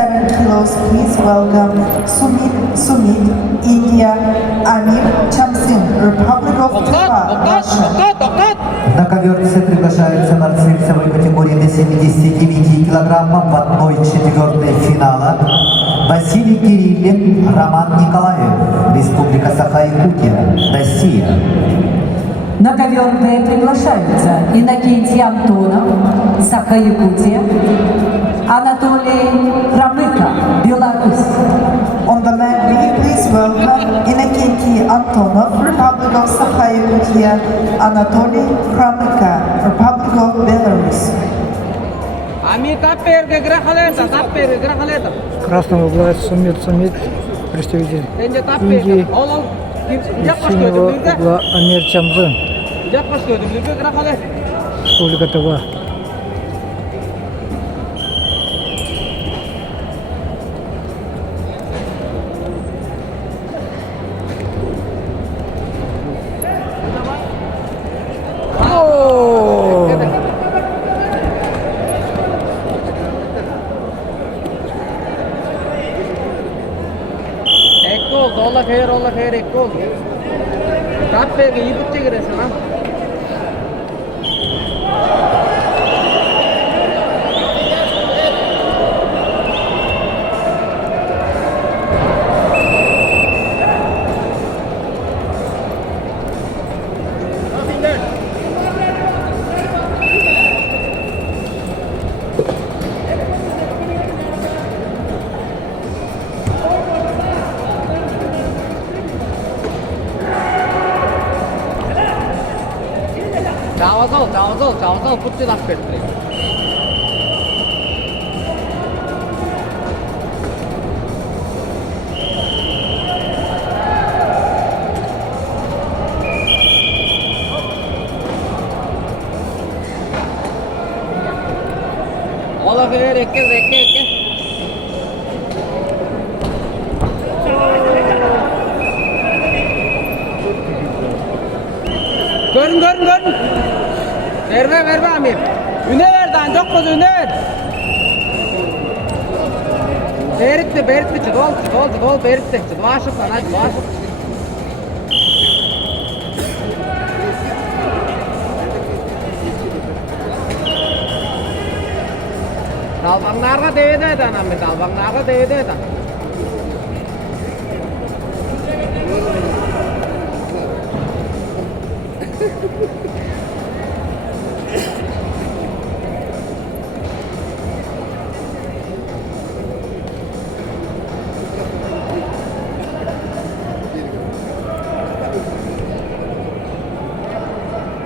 7 kilos, please welcome Sumit, India, Amir Chamsin, Republic of Taiwan, Russia. На ковер все приглашаются норцельцевой категории до 79 килограммов в 1/4 финала Василий Кириллин, Роман Николаев, Республика Саха-Якутия, Россия. На ковер Д приглашаются Иннокентий Антонов, Саха-Якутия, Анатолий Хромыко, Беларусь. On the mat B, please welcome Innokenty Antonov, Republic of Sakha-Yakutia, Anatoly Kramyka, Republic of Belarus. Красного угла Сумит, представитель Индии, синего угла Амир Чамзын, Республика Тыва. Ola khair ek oldu. Tappe iyi bitti giresen ha. Çavazal, put it up it. Ola khair ekke. Görün. Verme Amir. Üne ver daha çok kız üne ver. Beritti. Dol beritti. Dolaşıp lan hadi dolaşıp. Dalbanlarga değdi anam bir dalbanlarga değdi.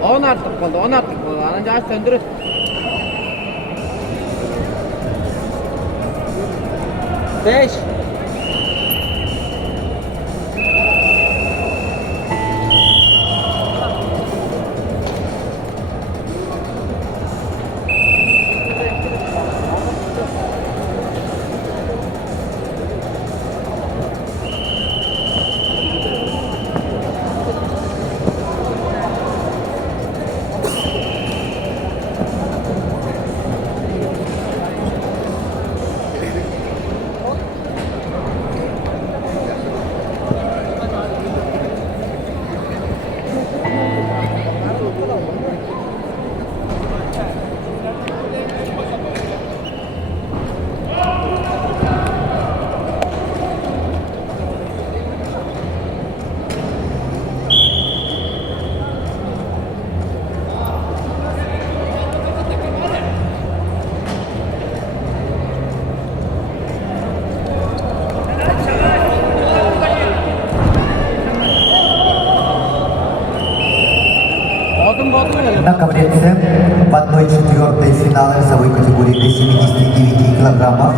On artık oldu. Anca aç söndürür. Beş. На ковре С в 1/4 финала весовой категории до 79 килограммов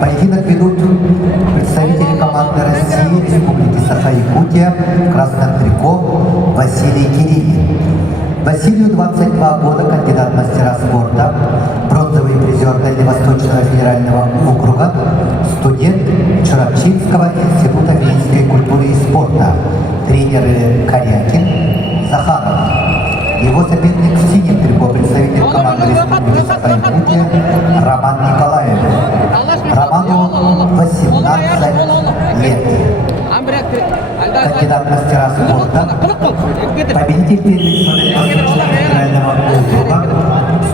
поединок ведут представители команды России, Республики Саха-Якутия, красное трико Василий Кириллин. Василию 22 года, кандидат мастера спорта, бронзовый призер Дальневосточного федерального округа, студент Чурапчинского института физической культуры и спорта, тренеры Корякин, Захаров. Его соперник в синем трико, представитель команды Республики Саха-Якутия Роман Николаев. Роману Победитель первенства центрального округа,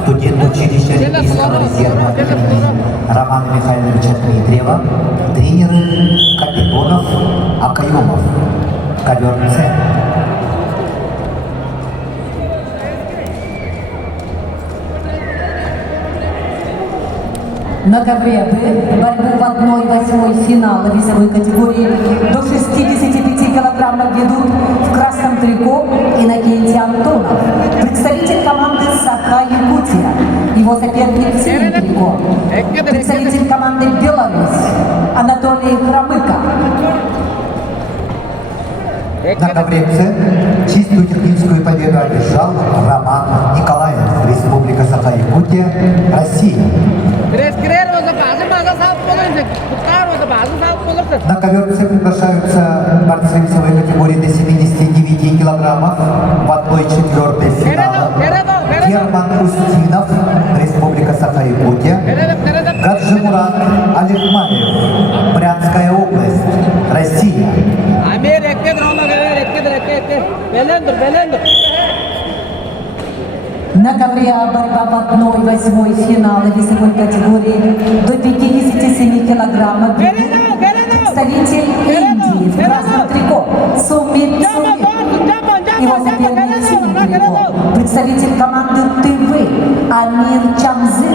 студент училища Олимпийского резерва имени Романа Михайловича Дмитриева, тренеры Капитонов, Акаюмов, ковер С. На ковре Б борьбу в 1/8 финала весовой категории до 65 килограммов ведут в красном трико Иннокентий Антонов, представитель команды Саха-Якутия. Его соперник в синем трико, представитель команды Беларусь Анатолий Хромыко. На ковре С чистую техническую победу одержал Роман Николаев, Республика Саха-Якутия, Россия. На ковер С приглашаются борцы весовой категории до 79 килограммов в 1/4 финала. Герман Устинов, Республика Саха-Якутия. Гаджимурат Алихмаев, Брянская область, Россия. На ковре борьба в 1/8 финала весовой категории до 57 килограммов ведут представитель Индии в красном трико Сумит Сумит. Его соперник в синем трико, представитель команды ТВ Амир Чамзин.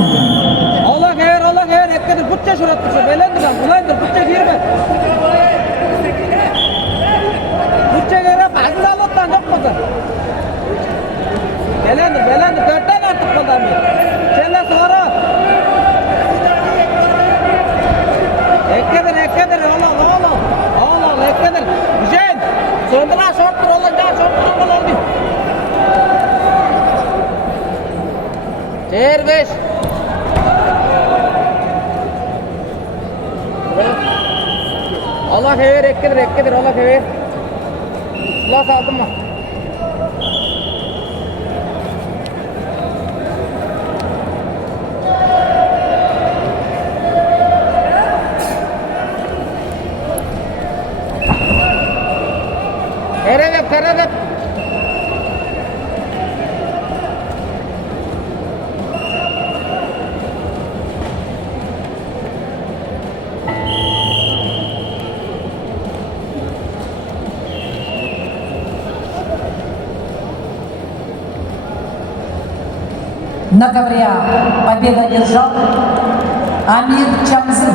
Servis. Allah hayır, ekkedir, Allah hayır. Silah saldım mı? Karadep. На ковре победа одержал Амир Чамзин,